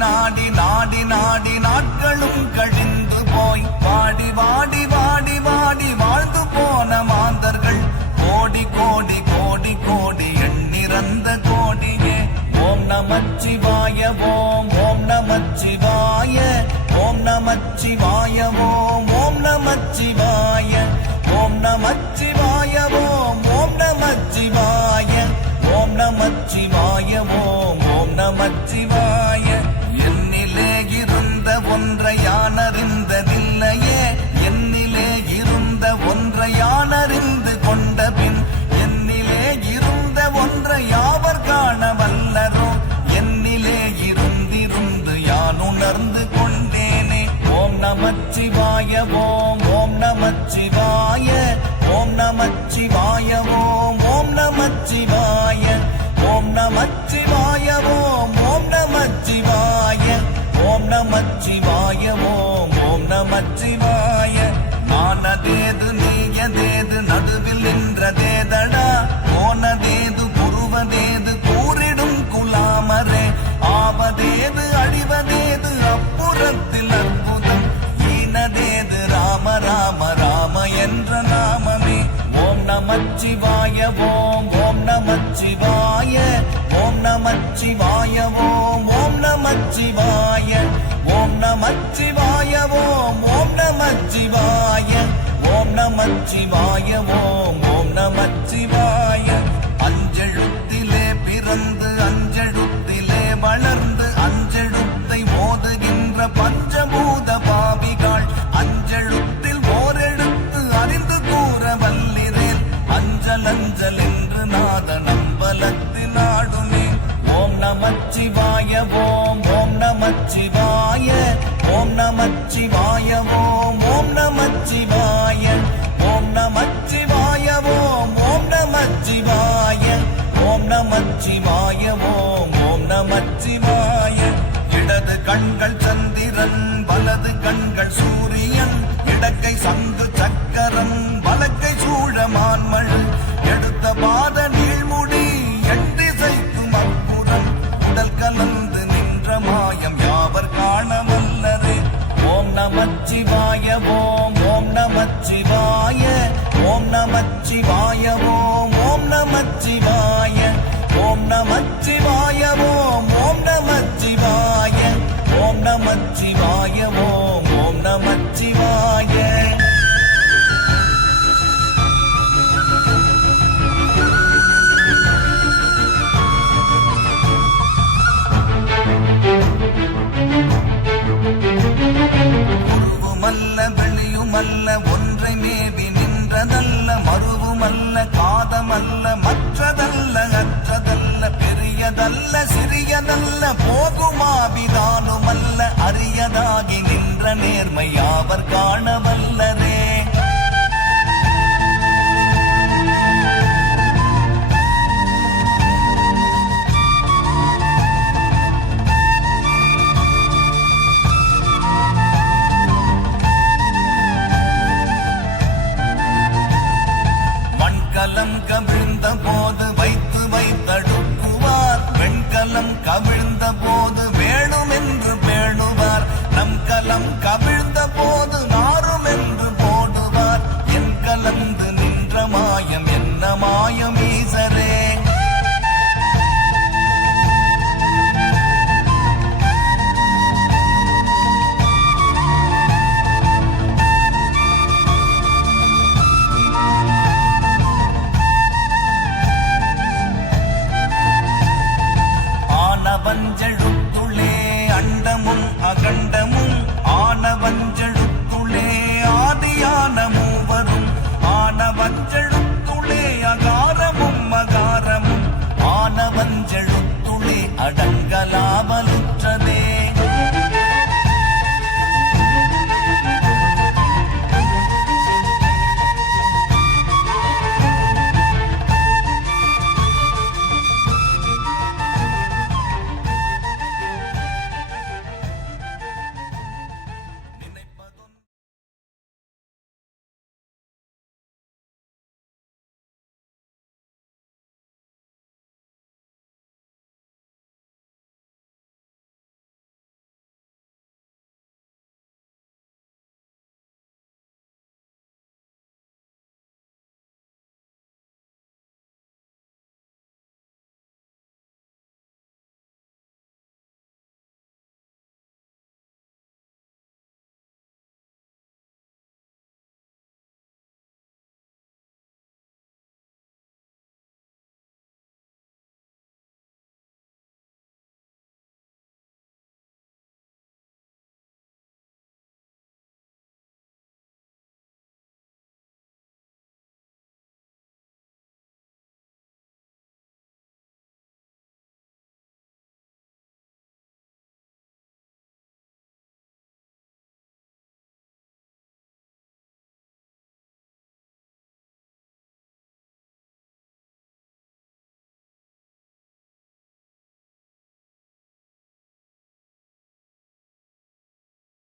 நாடி நாடி நாடி நாட்களும் கழிந்து போய் வாடி வாடி வாடி வாடி வாழ்ந்து போன மாந்தர்கள் கோடி கோடி கோடி கோடி எண்ணிறந்த கோடியே. ஓம் நமச்சிவாய ஓம் ஓம் நமச்சிவாய ஓம் நமச்சிவாய ஓம் ஓம் நமச்சிவாய ஓம் நமச்சிவாய ஓம் ஓம் நமச்சிவாய ஓம் நமச்சிவாய ஓம் ஓம் நமச்சிவாய. என்னிலே இருந்த ஒன்றை யானறிந்ததில்லையே, என்னிலே இருந்த ஒன்றை யானறிந்து கொண்ட பின் என்னிலே இருந்த ஒன்றை யாவர் காண வல்லரோ, என்னிலே இருந்திருந்து யான் உணர்ந்து கொண்டேனே. ஓம் நமச்சிவாய ஓம் ஓம் நமச்சிவாய ஓம் நமச்சிவாய ஓம் ஓம் நமச்சிவாய ஓம் நமச்சிவாய ஓம் ஓம் நமச்சிவாய ஓம் நமச்சிவாய ஓம் ஓம் நமச்சிவாய. நானதேது நீயதேது நடுவில் நின்றதேதடா, போனதேது புருவதேது கூறிடும் குலாமரே, ஆவதேது அழிவதேது அப்புறத்தில் அற்புதம், ஈனதேது ராம ராம ராம என்ற நாமமே. ஓம் நமச்சிவாய ஓம் ஓம் நமச்சிவாய ஓம் நமச்சிவாய ஓம் ஓம் நமச்சிவாய ஓம் நமச்சிவாய ஓம் ஓம் நமச்சிவாய ஓம் நமச்சிவாய ஓம் ஓம் நமச்சிவாய. அஞ்செழுத்திலே பிறந்து அஞ்செழுத்திலே வளர்ந்து அஞ்செழுத்தை ஓதுகின்ற பஞ்சபூத பாவிகள் அஞ்செழுத்தில் ஓரெழுத்து அறிந்து கூற வல்லிரேன், அஞ்சல் அஞ்சல் என்று நாத நம்பலத்தில் ஆடுமே. ஓம் நமச்சிவாய ஓம் ஓம் நமச்சிவாய ஓம் நமச்சிவாய ஓம் ஓம் நமச்சிவாய ஓம் நமச்சிவாய ஓம் ஓம் நமச்சிவாய ஓம் நமச்சிவாய ஓம் ஓம் நமச்சிவாய. இடது கண்கள் சந்திரன் வலது கண்கள் சூரியன், இடக்கை சங்கு சக்கரம் வலக்கை சூழமான்மழு, எடுத்த பாத நீழ்முடி எண்டிசைக்கும் அப்புறம் உடல் கலந்து நின்ற மாயம் யாவர் காண வல்லரே. ஓம் நமச்சிவாய ஓம் ஓம் நமச்சிவாய ஓம் நமச்சிவாய ஓம் ஓம் நமச்சிவாய ஓம் நமச்சிவாய ஓம் ஓம் நமச்சிவாய ஓம் நமச்சிவாய ஓம் ஓம் நமச்சிவாய. உருவுமல்ல வெளியுமல்ல ஒன்றை மேவி நின்றதல்ல, மறுவுமல்ல காதமல்ல மற்றதல்ல அற்றதல்ல, பெரியதல்ல சிறியதல்ல போகுமாபிதானுமல்ல, அரியதாகி நின்ற நேர்மை யாவர் காண வல்லரே. மண்கலம் கவிழ்ந்த போது வைத்து வைத்தடுக்குவார், வெண்கலம் கவிழ்ந்த